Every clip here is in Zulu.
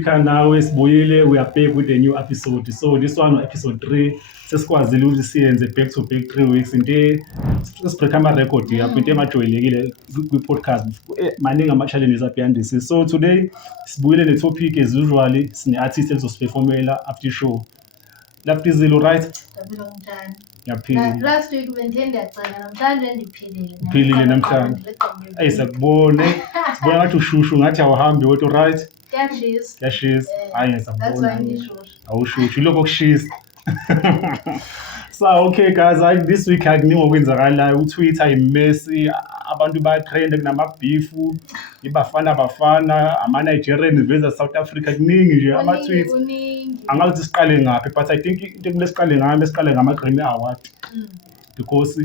speaker Nawe sibuyile, we are back with a new episode. So this one episode 3 sesikwazile ukuthi siyenze back to back 3 weeks into sibreak ama-record yapho into engajwayelekile kwi-podcast. Maningi ama-challenges behind this. So today sibuyile ne-topic as usual sine-artist elizosiperformela after show. Laptizilo right? Ngiyaphila. Last week bengithenge yacela namhlanje ndiphilile. Philile namhlanje. Sakubone. Sibona ngathi ushushu ngathi awuhambi wethu right? Kuyashisa. Hayi ngiyasabona. Awushushu lokho kushisa. So okay guys, this week akuningi okwenzakalayo uTwitter imessy, abantu bayatrend kunama-beef, Bafana, ama-Nigerian versus South Africa kuningi nje ama-tweets. Angazi siqale ngaphi but I think into ekumele siqale ngama-Grammy Award because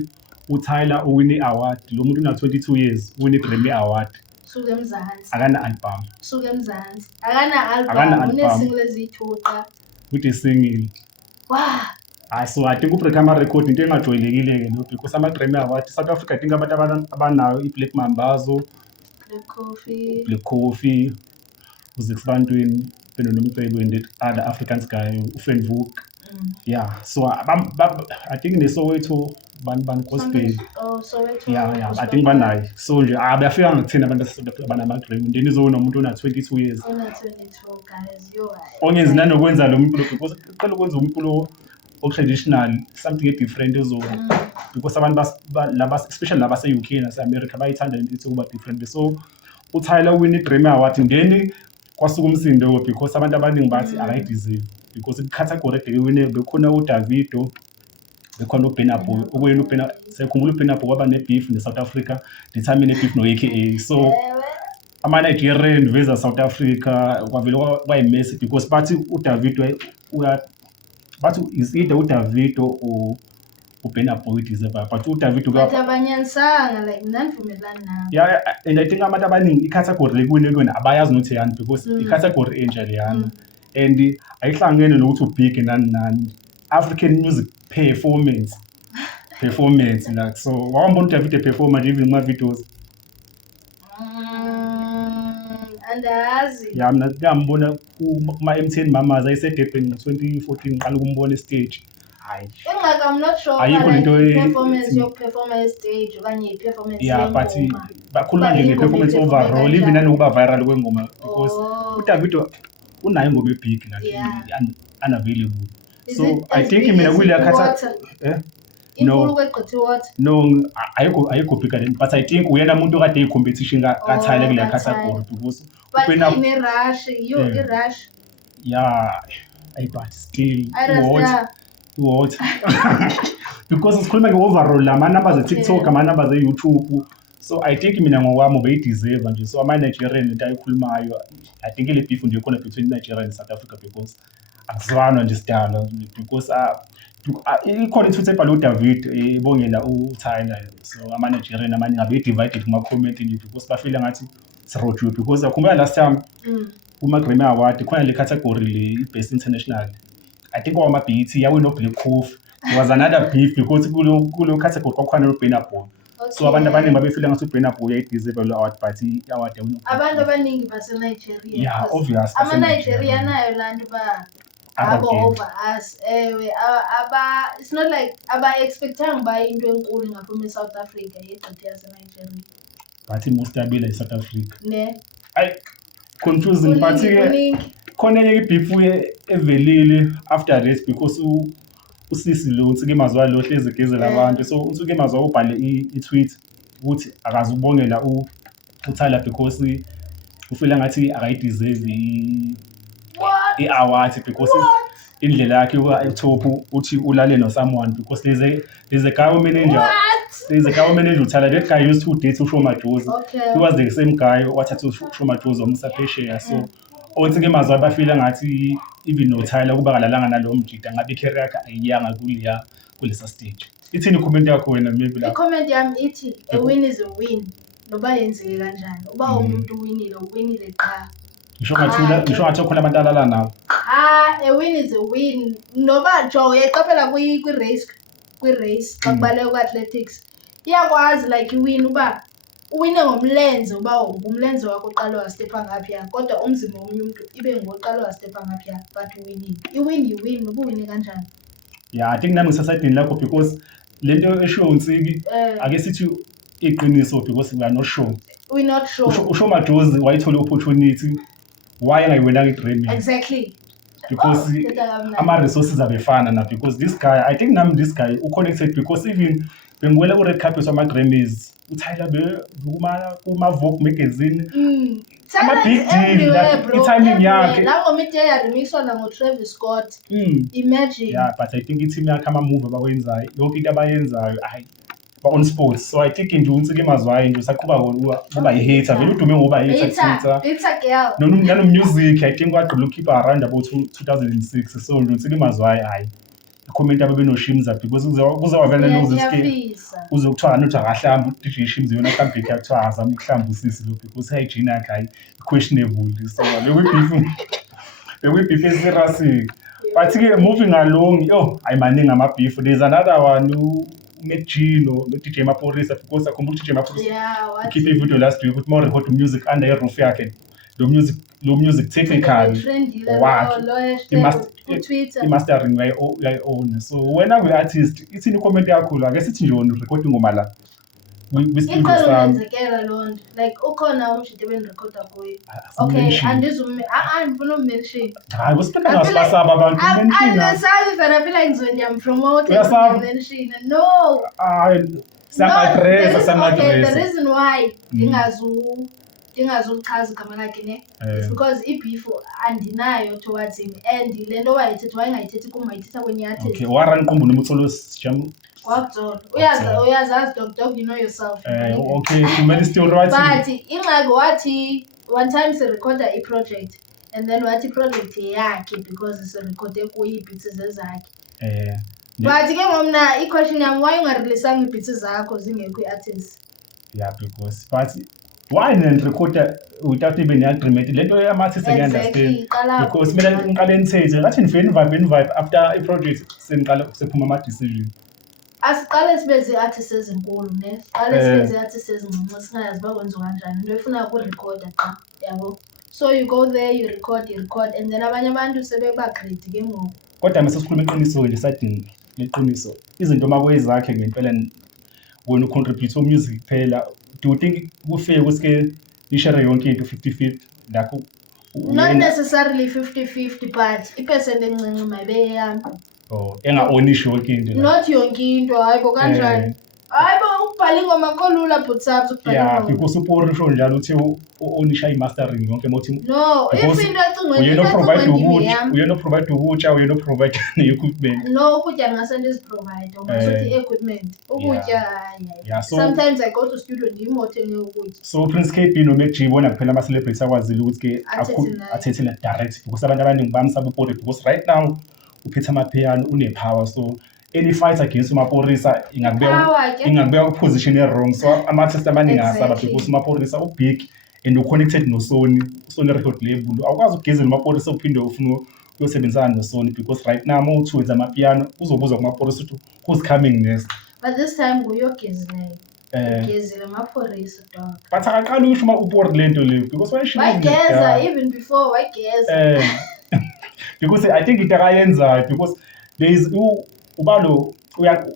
uTyla uwine award, lo muntu una 22 years uwine Grammy Award. Akana-album. Akana-album. Une-single eziyithuqa. With a single. Wow. So I think ubreak ama-record into engajwayelekile ke lo because ama-Grammy Award South Africa I think abantu abanayo i-Black Mambazo, Black Coffee, uZixbantwini, benonomcebo and that other Africans guy uFenvuk. Yeah, so I think neSoweto ban gospel. Soweto. Yeah, I think banayo. So nje bayafika ngithina abantu abanama-Grammy then izona umuntu ona 22 years. Ona 22 guys, yo. Ongenzi nanokwenza lo muntu because uqala ukwenza umculo traditional, something different ezona because abantu laba especially laba se-UK nase-America bayithanda into ukuba different. So uTyla win i-Grammy Award then kwasuka umsindo because abantu abaningi bathi akayideserve because i-category edekwini bekhona uDavido, bekhona uBurna Boy, okuyena uBurna sekhumbula uBurna Boy waba ne-beef ne-South Africa, determine ne-beef no-AKA. So ama-Nigerian versus South Africa kwavele kwayimessy because bathi uDavido but is either uDavido or uBurna Boy deserve but uDavido abanyanisanga like nandivumelani nawe. Yeah, and I think abantu abaningi i-category lekuwina abayazi nokuthi yani because i-category enje leyana and ayihlangene nokuthi ubig nani African music performance like so wawambona uDavido performa nje even kuma-videos. Andazi. Yeah, mina ngiyambona kuma-MTN Mamas ayisedebheni ngo-2014 ngiqala ukumbona estage. Hayi. I'm not sure Ayikho lento performance yokuperforma stage okanye i-performance yeah but bakhuluma nje nge-performance overall even nanokuba viral kwengoma because uDavido unayo ingoma ebig like unavailable. So I think mina kuleya khatha inkulu kweqithe what? No, ayikho big then but I think uyena umuntu kade i-competition kaTyla kuleya category because but ine-rush i-rush. Yeah, but still what? Because sikhuluma nge-overall ama-numbers e-TikTok, ama-numbers e-YouTube. So I think mina ngokwami ubeyideserve nje. So ama-Nigerian into ayikhulumayo I think ile beef nje khona between Nigeria and South Africa because akuzwana nje sidala because ikhona i-tweet ebhalwe uDavid ebongela uTyla. So ama-Nigerian amanye ngabe-divided kuma-comment nje because bafile ngathi sirojiwe because akhumbula last time kuma-Grammy Award khona le category le i-Best International. I think wama-BET yawina uBlack Coffee. There was another beef because kulo category kwakhona uBurna Boy. So abantu abaningi babefila ngathi uBurna Boy uyayideserve lo award but i-award yawina. Abantu abaningi base-Nigeria. Yeah, obvious. Ama-Nigeria nayo lantu abo over us. It's not like aba-expectanga ba into enkulu ngaphuma eSouth Africa yegqithe yase-Nigeria. But most stable eSouth Africa. Ne. Confusing but khona enye i-beef evelile after this because usisi lo Ntsiki mazwa lo hlezi egezela abantu. So uNtsiki mazwa ubhale i-tweet ukuthi akazi ubongela uTyla because ufila ngathi akayideserve i-award because indlela yakhe top uthi ulale no someone because there's a guy manager. There's a guy manager uTyla. That guy used to date uShoma Jozi. Okay. He was the same guy wathatha uShoma Jozi wamsa phesheya. So Ntsiki mazwa bafila ngathi even noTyla kuba kalalanga nalo mjida ngabe i-career yakhe ayiyanga kulesa stage. Ithini comment yakho wena maybe la? I-comment yami ithi a win is a win. Noba yenzeke kanjani. Uba umuntu uwinile qha. Ngisho ngathi khona abantu alala nawo. A win is a win. Noba nje uyayiqaphela kwi-race xa kubaleka ku-athletics. Iyakwazi like iwin uba uwine ngomlenze uba ngumlenze wakho uqala wastepa ngapha kodwa umzimba womunye umuntu ibe ngoqala wastepa ngapha but uwinile. I-win you-win noba uwine kanjani. Yeah, I think nami ngisasidini lakho because lento eshiwo uNtsiki ake sithi iqiniso because we are not sure. We're not sure. Usho Majozi wayithola opportunity why engayiwinanga i-Grammy. Exactly. Because ama-resources abefana na because this guy, I think nami this guy uconnected because even bengiwela ku-red carpet wama-Grammys uTyla kuma-Vogue magazine ama-big deal like i-timing yakhe la ngoma ite yaremixwa nango-Travis Scott. Imagine. Yeah, but I think i-team yakhe ama-move abakwenzayo yonke into abayenzayo on sports. So I think nje uNtsiki emazwayo nje usaqhuba kuba i-hater vele udume ngoba i-hater nano-music I think waqala ukhipha around about 2006 so nje uNtsiki emazwayo hayi i-comment ababe no-Shimza because kuzowavela nokuthi uzokuthiwa nokuthi akahlamba u-DJ Shimza yona mhlawumbe kuthiwa azama ukuhlamba usisi lo because hygiene yakhe hayi questionable so beku-beef esirasi. But-ke moving along, hayi maningi ama-beef. There's another one uMcG no-DJ Maphorisa because akhumbula uDJ Maphorisa ukhiphe ividiyo last week ukuthi ma-record music under i-roof yakhe lo music technical i-mastering uyayi-own. So wena kwi-artist ithini i-comment yakho la ake sithi nje wona urekhode ingoma la iqala ukwenzekela loo nto like ukhona umshito ebenirekhoda kuye okay andifuna umention hayi usipeka ngasibasaba abantu andisazi vele aphila ngizobe ndiyampromote mention no okay, the reason why ndingazuchaza igama lakhe ne is because ibeef andinayo towards him and le nto wayithetha wayengayithethi kum wayithetha kwenye artist. Okay, waranqumbu nomtsolo sijam Wakuzona uyazazi dog you know yourself. Okay, kumele still right but ingxaki wathi one time sirekhoda i-project and then wathi i-project yakhe because sirekhode kuyo ii-beats zezakhe but ke ngomna i-question yam why ungareleasanga ii-beats zakho zingekho i-artist. Yeah, because but why nendrekhoda without even i-agreement lento yama-artist ngi-understand because mina ngiqale nithethe ngathi nivibe after i-project sephuma ama-decision. Asiqale sibe zii-artist ezinkulu ne siqale sibe zii-artist ezincinci singayazi uba kwenziwa kanjani into efuna ukurekhoda qa yabo so you go there you record and then abanye abantu sebeba-great ke ngoku kodwa mase sikhuluma iqiniso nje sadini leqiniso izinto makwezakhe ngempela wena ucontribute music phela do you think kufair ukuthi ishare yonke into 50-50 lakho not necessarily 50-50 but ipercent encinci mayibe yami enga-ownishi yonke into not yonke into hayibo kanjani hayibo ukubhala ingoma kolula bhutsabs ukubhala ingoma because uPorisho njalo uthi u-ownisha i-mastering yonke mothi no if into ecingweni uyena provide ukutya uyena provide ne-equipment no ukutya ngasento eziprovide ungasuthi i-equipment ukutya hayi sometimes I go to studio ndiyimothenge ukutya so Prince KB no-McG bona kuphela ama-celebrities akwazile ukuthi-ke athethe direct because abantu abaningi bamsaba uPori because right now uphethe amapiano une-power so any fight against uMaphorisa ingakubeka ku-position e-wrong so ama-artist amaningi asaba because uMaphorisa ubig and u-connected noSony record label awukwazi ukugezela uMaphorisa uphinde ufuna uyosebenzisana noSony because right now uma wenza amapiano uzobuza kuMaphorisa ukuthi who's coming next but this time nguyogezileyo gezile Maphorisa dog but akaqala usho uPori lento leyo because wayegeza even before wayegeza because I think into akayenzayo because there is ubalo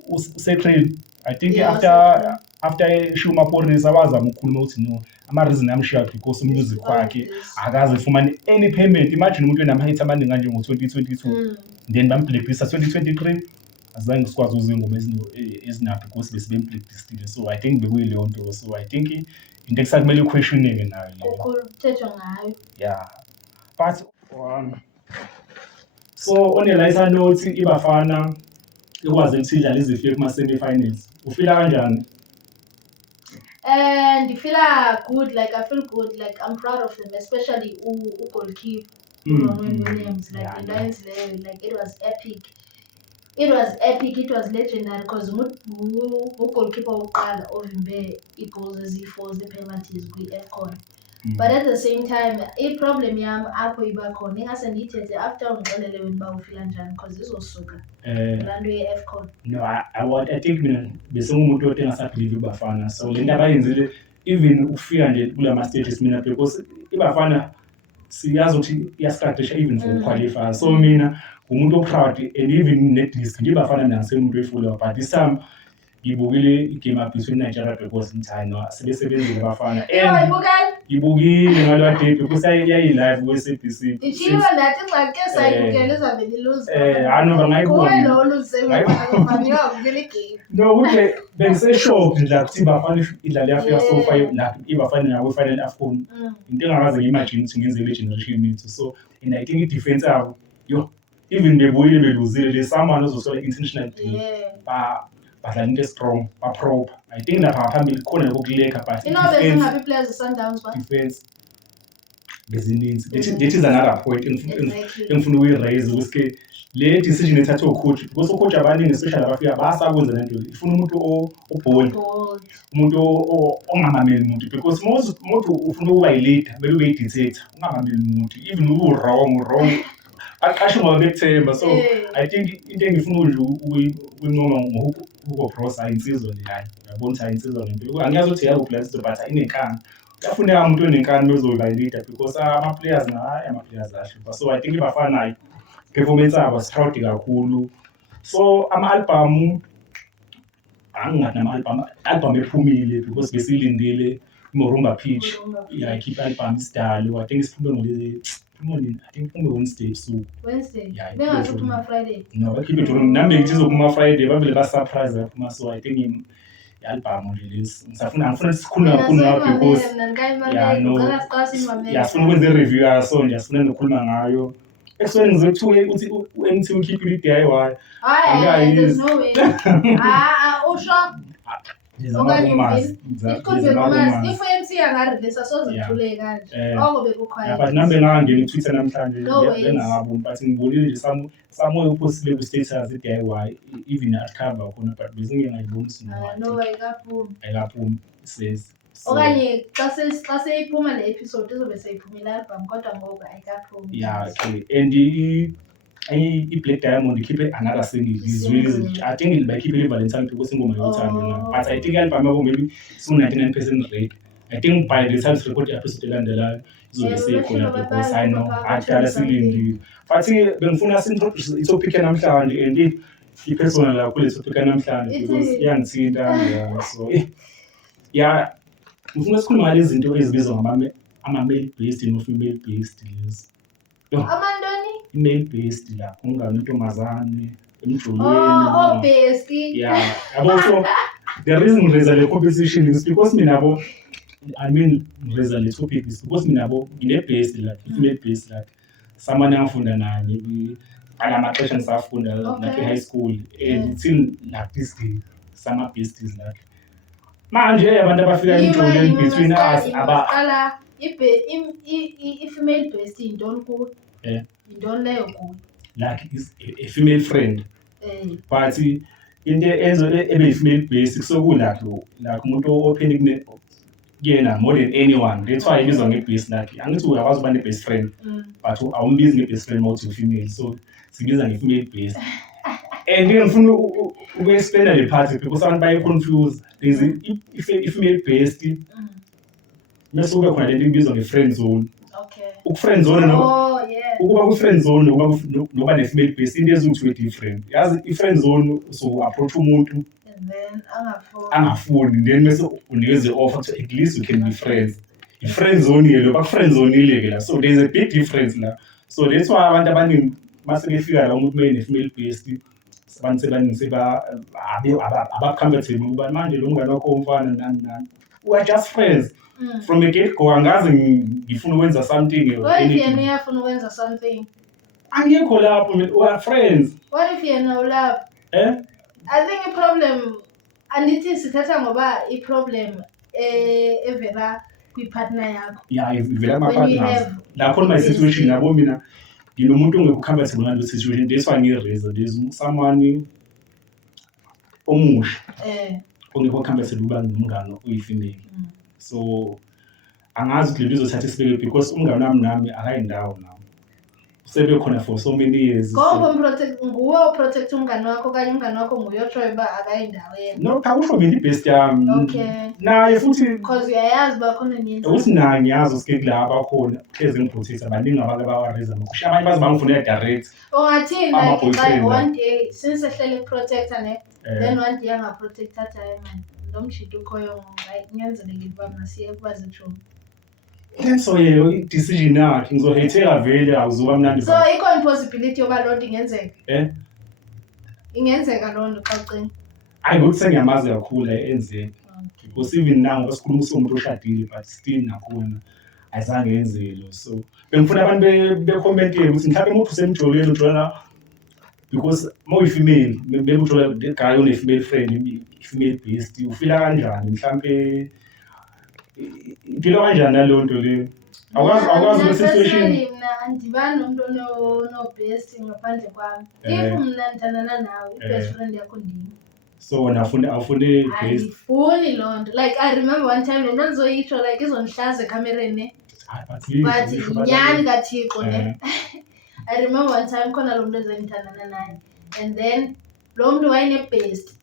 usetrain I think after Shuma Maphorisa wazama ukukhuluma ukuthi no ama-reason amshiya because umusic wakhe akaze efumane any payment. Imagine umuntu enama-hits amaningi kanje ngo-2022 then bamblacklista 2023 azange sikwazi ukuza ingoma ezinaphi because besibemblacklistile so I think bekuyileyo nto so I think into ekusakumele iquestioneke nayo kuthethwa ngayo yeah but so on a lighter note iBafana ikwazi ukuthi idlale izifike kuma-semi-finals ufila kanjani? Ndifila good like I feel good like I'm proud of them especially goalkeeper Williams like the lines there like it was epic it was legendary because goalkeeper wokuqala ovimbe i-goals ezi-4 ze-penalties kwi-afcon but at the same time i-problem yam apho iba khona ingase ndiyithethe after undixelele wena uba ufila njani because izosuka laa nto ye-afcon. No, I think mina besengumuntu othi engasabhilivi iBafana so le nto abayenzile even ukufika nje kulama stages mina because iBafana siyazi ukuthi iyasiqeqesha even for qualify. So mina ngumuntu o-proud and even ne-disc ngiBafana mina ngisemuntu we-follow, but this time ngibukile igame between Nigeria because ngithanda sebesebenzile Bafana and ngibukile ngalwa day because yayi-live ku-SABC. Ithiwa nathi xa ke sayibukela izavele iluze. Hano bangayibona. Kuwe lo oluze Bafana ngile game. No, ukuthi bengiseshocked la kuthi iBafana idlala yafika so far la iBafana nawe final afcon. Into engakaze ngimagine ukuthi ngenze le generation yethu. So and I think i-defense yabo yo even bebuyile beluzile le someone ozosola international team. Badlala into strong, ba-proper. I think lapha ngaphambili khona lokuleka but bese players Sundowns ba? Defense bezininzi. That is another point engifuna ukuyiraise ukuthi le decision ethathwe ucoach because ucoach abaningi especially abafika basakwenza lento ifuna umuntu obold, umuntu ongamameli umuntu because umuntu ufuna ukuba yi-leader kumele ube yi-dictator, ungamameli umuntu even wrong aqashe ngoba bekuthemba. So I think into engifuna nje ukuyincoma ngohugo pros ayinsizwa leyayo, uyabona ukuthi ayinsizwa ngempela. Angiyazi ukuthi yabo players but inenkani, kuyafuneka umuntu onenkani bezoba yi-leader because ama-players ama-players ahle. So I think iBafana performance yabo proud kakhulu. So ama-album angingathi nama-album ephumile because besilindile Morumba Pitch ikhipha album isidalo. I think isiphume I think Wednesday so Wednesday. Yeah, Bengaphuma Friday. No, bakhiphe during nami ngizophuma Friday bavele ba-surprise aphuma. So I think i-album release ngifuna sikhuluma kakhulu ngayo because sifuna ukwenza i-review yaso nje, sifuna nokukhuluma ngayo. Actually ngizothuke ukuthi u-MT ukhiphile i-DIY. There's no way. Usho it could be romance. If MC angarelease asozothule kanje. Ongobe kukhaya. But nami ngangena ku-Twitter namhlanje ngabona but ngibonile nje somewhere uphostile ku-status i-DIY even cover khona but bezinge ngayiboni sinowathi. No ayikaphumi says. Okanye xa seyiphuma le episode izobe seyiphumile album kodwa ngoku ayikaphumi. Yeah, okay. And i-Black Diamond ikhiphe another single is I think bayikhiphe Valentine because ingoma yothando na, but I think album yabo maybe so 99% rate. I think by the time record episode elandelayo izobe seyikhona because I know aqala silindi. But bengifuna sintroduce i-topic namhlanje and i-personal la kule topic namhlanje because iyangithinta. So yeah, ngifuna sikhuluma lezi zinto ezibizwa ama-male based no-female based lezi. Amandoni? Male based la ungani intombazane emjulweni. Bestie. Yeah. So the reason ngireza le competition is because mina ngireza le topic is because mina ngine-based like female based like someone engifunda naye alamaxesha ngisafunda like high school and till like this day sama based like manje abantu abafika emjulweni between us i-female based yintoni kuwe? Yintoni leyo kuwe? Like is a female friend. But into ebe-female based sokulakho like umuntu opening kuyena more than anyone. That's why ibizwa nge-base like angithi uyakwazi ukuba ne-best friend but awumbizi nge-best friend mawuthi female, so sibiza nge-female based. And ngifuna uku-explain le part because abantu baye-confuse. There's i-female based bese kube khona lento ibizwa nge-friend zone. Uku-friend zone ukuba ku-friend zone nokuba ne-female based into eziwu-two different. Yazi i-friend zone so approach umuntu then angafuni then bese unikeze offer to at least we can be friends. I-friend zone yelo baku-friend zone ile ke la, so there's a big difference la. So that's why abantu abaningi masebefika la umuntu mane-female based abantu sebaningi aba-comfortable ukuba manje lo mngane wakho umfana nani we are just friends. From the get-go angazi ngifuna ukwenza something. What if yena uyafuna ukwenza something? Angekho lapho we are friends. What if yena ulapho? I think i-problem andithi sithatha ngoba i-problem evela kwi-partner yakho. Yeah, ivela kuma-partners. Lapho my situation yabo mina nginomuntu ongekho comfortable ngalo situation. That's why ngiyireza. There's someone omusha ongekho comfortable ukuba nomngane oyi-female. So angazi ukuthi lento izothatha isibeke because umngane wami nami akayindawo nawo. sebekhona for so many years. Nguwe uprotect umngane wakho okanye umngane wakho nguye otshoyo uba akayindaweni? No, khawusho mina ibhesti yami. Okay. Naye futhi because uyayazi uba khona nyenza. Uthi naye ngiyazi uske kulaba bakhona hlezi ngiprotect abaningi abantu abawaraise amakusha abanye baze bangifunela direct. Ungathini like one day since ehlele protector ne then one day angaprotect time man lo mshito ukhoyo kunyanzelekile uba masiye kuba zitshomi. So i-decision yakhe ngizohetheka vele akuzuba mnandi. So ikho impossibility yoba loo nto ingenzeka? Ingenzeka loo nto xa ucinga? Hayi ngokuthi sengiyamazi kakhulu enzeka. Because even now ngoba sikhuluma umuntu oshadile but still nakhona ayizange yenzelo. So bengifuna abantu becommente ukuthi mhlawumbe umuntu usemjolweni ujola because mawuyi-female bekujola the guy one-female friend, i-female bestie, ufila kanjani mhlawumbe impilo kanjani naleyo nto leyo? Awukwazi kwe-situation. Mna andibani nomuntu ono-bestie ngaphandle kwami. If mna ndithandana nawe i-best friend yakho ndim. So wena awufune best? Andifuni loo nto. Like I remember one time le nto ndizoyitsho like izondihlaza ekhamereni but nyani kaThixo ne. I remember one time khona lo mntu ezendithandana naye and then lo mntu wayene-best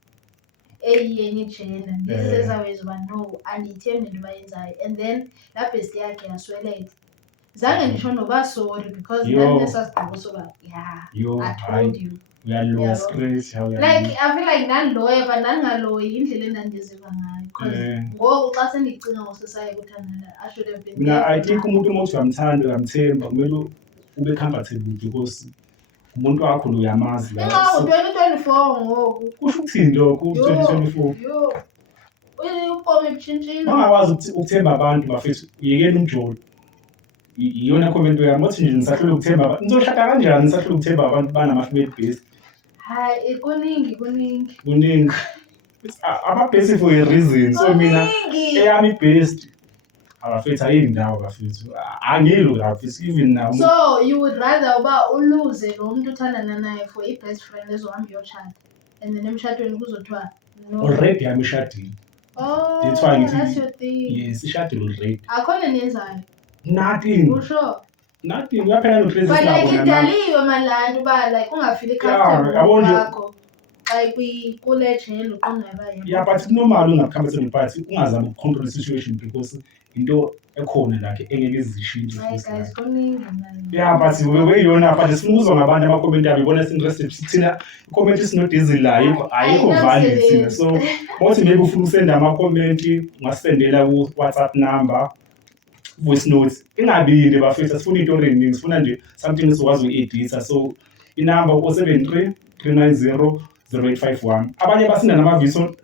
eyenye igender ndisezaweza uba no andiyithembi into bayenzayo and then laa best yakhe yasweleka. Zange nditsho noba sorry because ndandinesasigqibo soba I told you. Like I feel like ndandiloya but ndandingaloyi indlela endandiziva ngayo because ngoku xa sendicinga ngosesayeka ukuthandana I should have been there. I think umuntu uma uthi uyamthanda uyamthemba kumele ube comfortable because umuntu wakho lo uyamazi la. U-2024 ngoku. Kusho ukuthini lokho u-2024? Ubomi butshintshile. Ungakwazi ukuthemba abantu bafethu uyekela umjolo. Iyona comment yami othi nje nisahlule ukuthemba abantu. Nizoshada kanjani nisahlule ukuthemba abantu banama-female best? Hayi kuningi. Ama-best for a reason. So mina eyami best abafethu ayindawo bafethu angilo bafethu even now. So you would rather uba uluze lo muntu uthandana naye for i-best friend ezohamba iyotshata and then emshatweni kuzothiwa no. Already yami ishadile. Oh, that's why that's your thing. Yes, ishadile already. Akhona niyenzayo? Nothing. Usho? Nothing. Uyaphela nohlezi but like idaliwe malandi uba like ungafili comfortable wakho like kule jele uqonda uba yeah but normal ungakhambiselani but ungazama ukucontrol situation because into ekhona la engeke izishintshe futhi. Guys kuningi yeah but weyona but sifuna ngabantu ama-comment abo ibona interested thina i-comment isinodizi la ayikho valid thina so mothi maybe ufuna usenda ama-comment ungasendela ku-WhatsApp number voice notes ingabili bafethu asifuna into eningi sifuna nje something esizokwazi uku-editha so inamba 073 390 0851 abanye basinda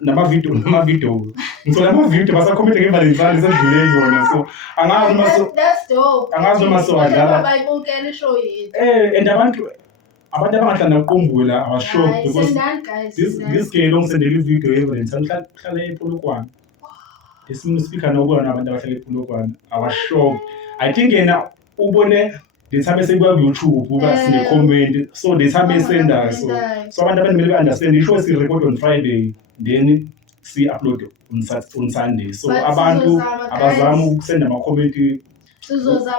namavideo ngithola amavideo basacommente ngevalentine sedlulele yona so angazi noma sowadlala and abantu abangahlala uqombula abashock because this girl ongisendela ivideo yevalentine hlala ePolokwane esinye speaker nokubona abantu abahlala ePolokwane abashock. I think yena ubone the time sekuba ku-YouTube uba sine-comment so the time esendayo so abantu abanimele be-understand isho si-record on Friday then si-upload on Sunday so abantu abazama ukusenda ama-comment because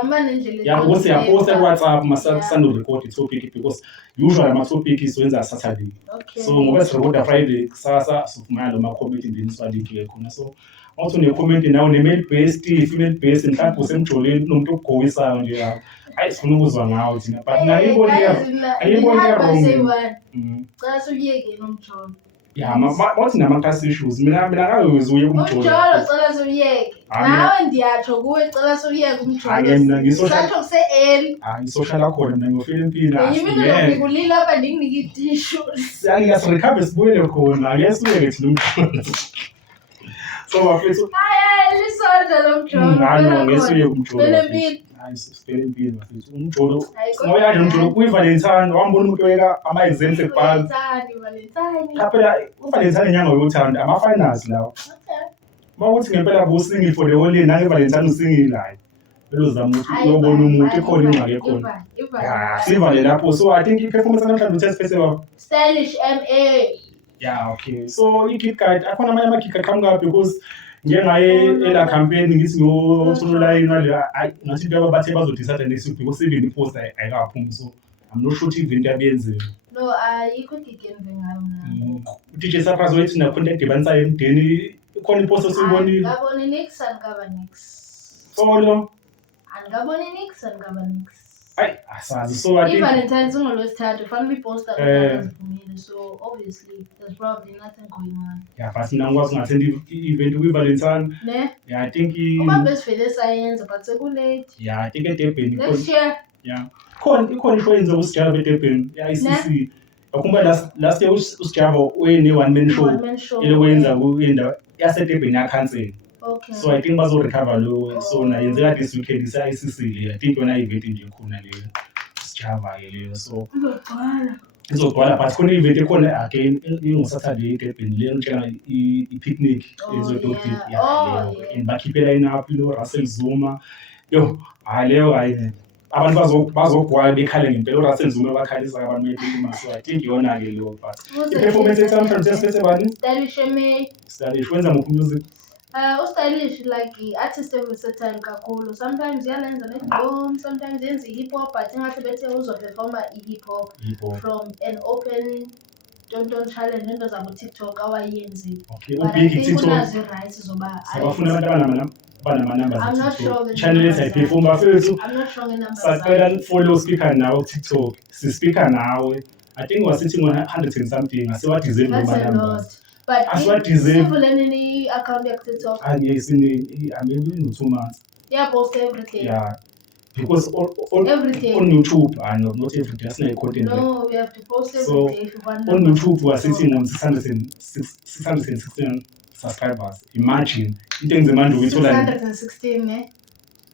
siyaposta ku-WhatsApp masanorecord i-topic because usually ama-topic siwenza Saturday so ngoba sirecorda Friday kusasa sifumana lo ma-comment then siwalike khona so awuthi une-comment nawe ne-male based i-female based mhlawumbe usemjoleni kunomuntu okugoyisayo nje yabo hayi sifuna ukuzwa ngawo thina but ngiyibona yeah bathi nama-trust issues mina ngawezi uye kumjolo cela siwuyeke nawe ndiyatsho kuwe cela siwuyeke umjolosatsho kuse-early hayi social akhona mina ngiyofela empini yimina apha ndinginike itishu ngiyasirikhabe sibuyele khona ake siwuyeke thina umjolo so bafethu lisonja lo mjolo ngesuye kumjolo sifele empini bafethu umjolo sinoyanje umjolo kuyi-valentine wambona umuntu oyeka ama-exams ekubhala phela uvalentine inyanga yothanda ama-finals lawo uma ukuthi ngempela busingi for the whole year nange-valentine usingilayo phela uzama ukuthi uyobona umuntu ikhona ingxaki ekhona sivale lapho so I think i-performance namhlanje uthe siphethe baba stylish MA. Yeah, okay. So i-KitKat akhona amanye ama-KitKat aqhamuka because njengaye la campaign ngithi ngiyofuna ulayini wale ngathi into bathe bazodecide next week because even ipost ayikaphumi, so I'm not sure if into yabiyenzeka. No, ayikho igig engayo mina. DJ Surprise wayethi nakhona edibanisa emdeni ikhona ipost osuyibonile. Ngabona nix angaba nix. Solo. Angabona nix angaba nix. Ay, asazi. So I think Valentine's ungolwesithathu fanele iposta kuphumile, so obviously there's probably nothing going on. Yeah, but mina ngikwazi ngathenda i-event kwi-Valentine. Ne? Yeah, I think uma besivele sayenza but sekulate. Yeah, I think eDurban. Next year. Yeah. Ikhona ishow yenza uSijaba eDurban. Yeah, ICC. Yakumba last year uSijaba wene one man show. Ele wenza kuyindawo yaseDurban yacancel. Okay. So I think bazo recover lo, so na yenzeka this weekend isa ICC. I think yona event nje khona le Sijaba leyo, so izogcwala but khona event ekhona again ingoSaturday eDurban le ngitshela i-picnic ezodoti leyo and bakhiphe line up lo Russell Zuma yo leyo abantu bazogcwala bekhale ngempela uRussell Zuma bakhalisa abantu bephuma, so I think yona ke lo but i-performance example just bani Stylish wenza ngophi music. Stylish like artist versatile kakhulu. Sometimes yalenza ne-drum, sometimes yenza hip hop, but ingathi bethe uzoperforma hip hop from an open don't challenge into zabo TikTok awayenzi. Okay, ubig TikTok. Unazo rights zoba. Sabafuna abantu abanama-numbers. I'm not sure. Channel ethi bafethu. I'm not sure numbers. Sacela follow speaker now TikTok. Si speaker nawe. I think was sitting on 100 and something. Asiwa deserve my numbers. But deserve any account of TikTok. And yes, maybe in 2 months. Yeah, post everything. Yeah, because all everything on YouTube, not everything. That's not content. No, we have to post everything. So if you want on YouTube, we are sitting on 616 subscribers. Imagine, it takes the man to 616, eh?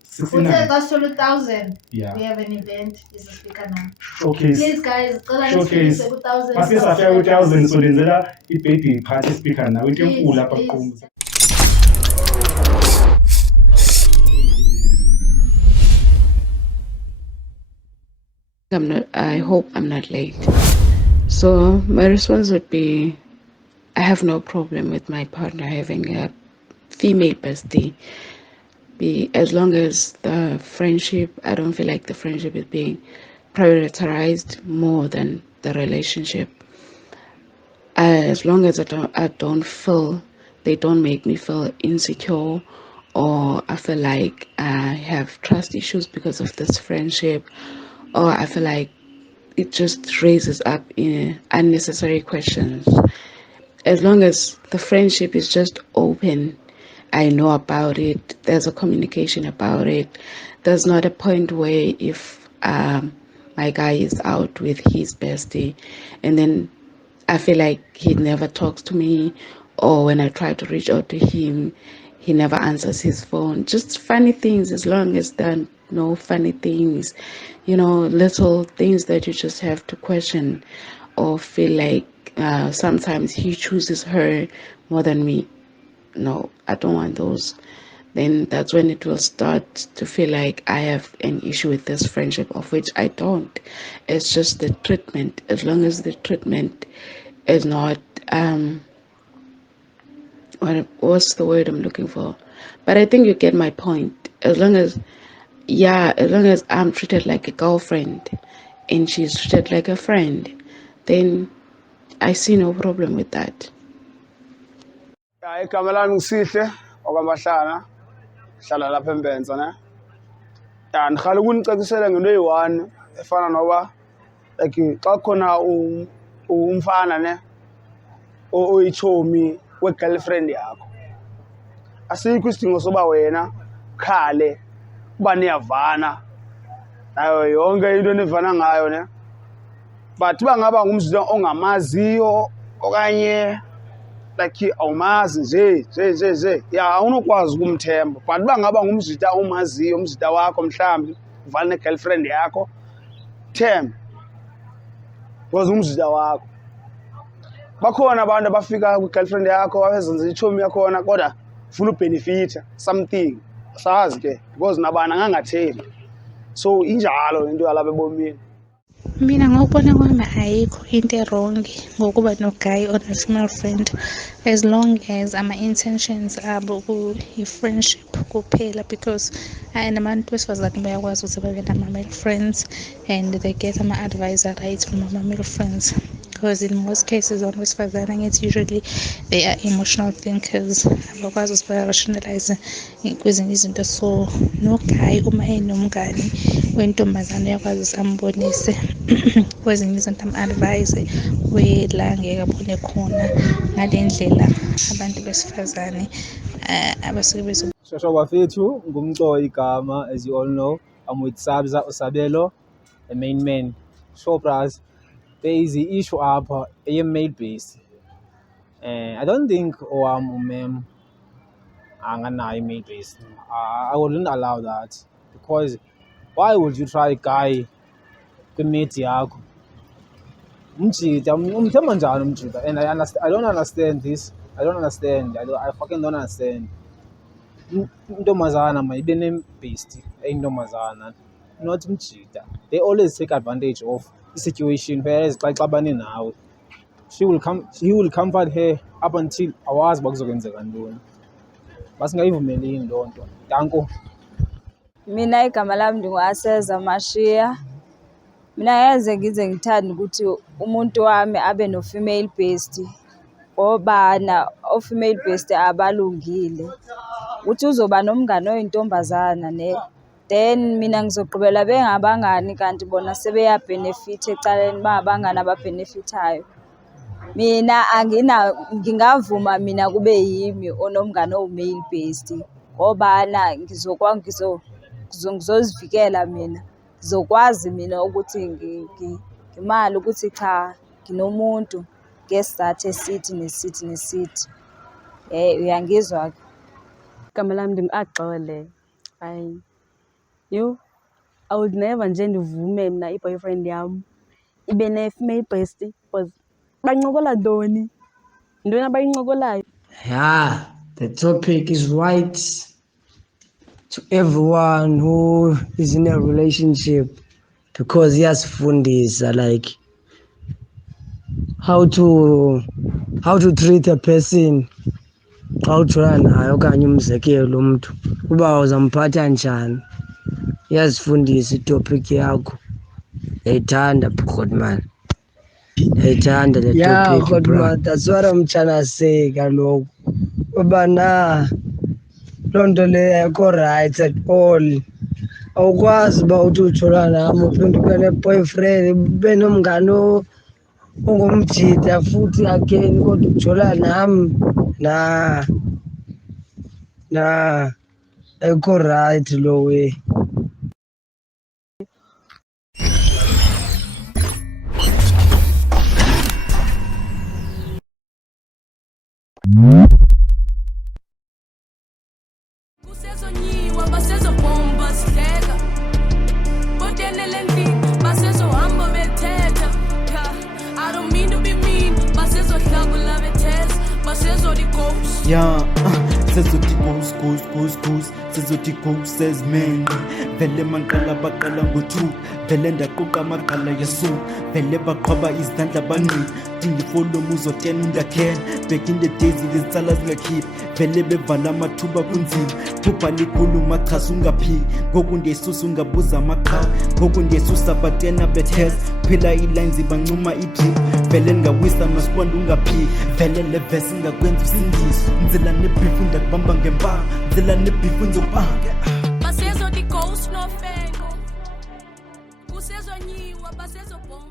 69. That's 2,000. Yeah. We have an event. Is a speaker now. Showcase. Please, guys, showcase. But since I feel 1,000, so then there is a party speaker now. We can pull up a comb. I hope I'm not late. So my response would be, I have no problem with my partner having a female bestie. As long as the friendship, I don't feel like the friendship is being prioritized more than the relationship. As long as I don't feel, they don't make me feel insecure, or I feel like I have trust issues because of this friendship, or I feel like it just raises up unnecessary questions. As long as the friendship is just open, I know about it, there's a communication about it. There's not a point where if my guy is out with his bestie and then I feel like he never talks to me, or when I try to reach out to him, he never answers his phone. Just funny things, as long as there are no funny things, little things that you just have to question or feel like sometimes he chooses her more than me. No, I don't want those. Then that's when it will start to feel like I have an issue with this friendship, of which I don't. It's just the treatment. As long as the treatment is not what's the word I'm looking for? But I think you get my point. As long as I'm treated like a girlfriend and she's treated like a friend, then I see no problem with that. Igama lami ngisihle okwamahlana hlala lapha eMbenza ne. Ngikhale ukunicacisela ngento eyi-1 efana noba like xa khona umfana ne oyitshomi we-girlfriend yakho, asikho isidingo soba wena khale uba niyavana nayo yonke into enivana ngayo ne. But uba ngaba ngumzito ongamaziyo okanye like awumazi nje ya awunokwazi ukumthemba. But uba ngaba ngumzita umaziyo, umzita wakho mhlawumbi uvale ne-girlfriend yakho, themba because umzita wakho. Bakhona abantu abafika kwi-girlfriend yakho abezenza itshomi yakhona kodwa ufuna ubenefitha something, sazi ke because nabana ngangathembi. So injalo into yalapha ebomini. Mina ngokubona kwami ayikho into wrong ngokuba no-guy or a female friend, as long as ama-intentions abo yi-friendship kuphela, because nabantu besifazane bayakwazi ukuthi babe nama-male friends and they get ama-advisor right from ama-male friends, because in most cases abantu besifazane angithi usually they are emotional thinkers, abakwazi ukuthi ba-rationalize kwezinye izinto. So no-guy uma enomngani wentombazane uyakwazi ukuthi ambonise kwezinye izinto, am-advise la ngeke abone khona, ngale ndlela abantu besifazane abasuke Shosho bafethu, ngumcoyi igama, as you all know. I'm with Sabza Osabelo, the main man. So, bras, there is the issue up, a male based. I don't think mem anganayo male based. I wouldn't allow that, because why would you try a guy kumate yakho? Umjida, umthemba njani umjida? And I don't understand this. I don't understand. I fucking don't understand. Intombazana mayibe ne-bestie eyintombazana, not umjida. They always take advantage of the situation, whereas xa xabane nawe, he will comfort her up until awazi uba kuzokwenzeka ntoni. Masingayivumeli loo nto. Danko. Mina igama lami ndingu-Aseza Mashiya. Mina ngeze ngize ngithande ukuthi umuntu wami abe no-female bestie, ngoba o-female bestie abalungile. Uthi uzoba nomngane oyintombazana then mina ngizogqibela bengabangani kanti bona sebeya-benefit ecaleni, bangabangani aba-benefitayo. Mina ngingavuma mina kube yimi onomngane owu-male bestie, ngoba ngizozivikela mina, ngizokwazi mina ukuthi ngimali ukuthi cha nginomuntu ngesizathu esithi nesithi nesithi. Uyangizwa-ke? Igama lami ndingu-Axole. I would never nje ndivume mina i-boyfriend yam ibe ne-female bestie, because bancokola ntoni? Yintoni abayincokolayo? Yeah, the topic is right to everyone who is in a relationship, because iyasifundisa like how to treat a person xa ujula naye okanye umzekelo umntu uba uzamphatha njani. Iyasifundisa itopic yakho. Ndiyayithanda Godman, ndiyayithanda le topic. Godman, that's what I'm trying to say kaloku, uba loo nto leyo ayikho right at all. Awukwazi uba uthi ujula nam uphinde ube ne-boyfriend, ube nomngane ongumjida futhi again kodwa ujula nam. Ayikho right lo way. Kusezonyiwa basezobhomba sidleka, bodenele ndini basezohamba bethetha. I don't mean to be mean, basezohlakula betheza, basezodi ghost. Yeah, sezodi ghost, sezodi ghost says men. Vele manqala baqala ngo-2, vele ndaquqa amaqala yesu, vele baqhwaba izandla banqi, ndingifolo muzo 10 undakhen. Back in the days izitsala zingakhiphi, vele bevala amathuba kunzima, phupha likhulu machasa ungaphiki, ngoku ndiyesusa ungabuza amaqhawe, ngoku ndiyesusa batena betheza, phela ii-lines bancuma idrip, vele ndingawisa nosibonda ungaphiki, vele le vesi ingakwenza usindiso, nzela nebhifu ndakubamba ngempama, nzela nebhifu nzokubanga. Basezodi ghost no fengo, kusezonyiwa basezobhomba.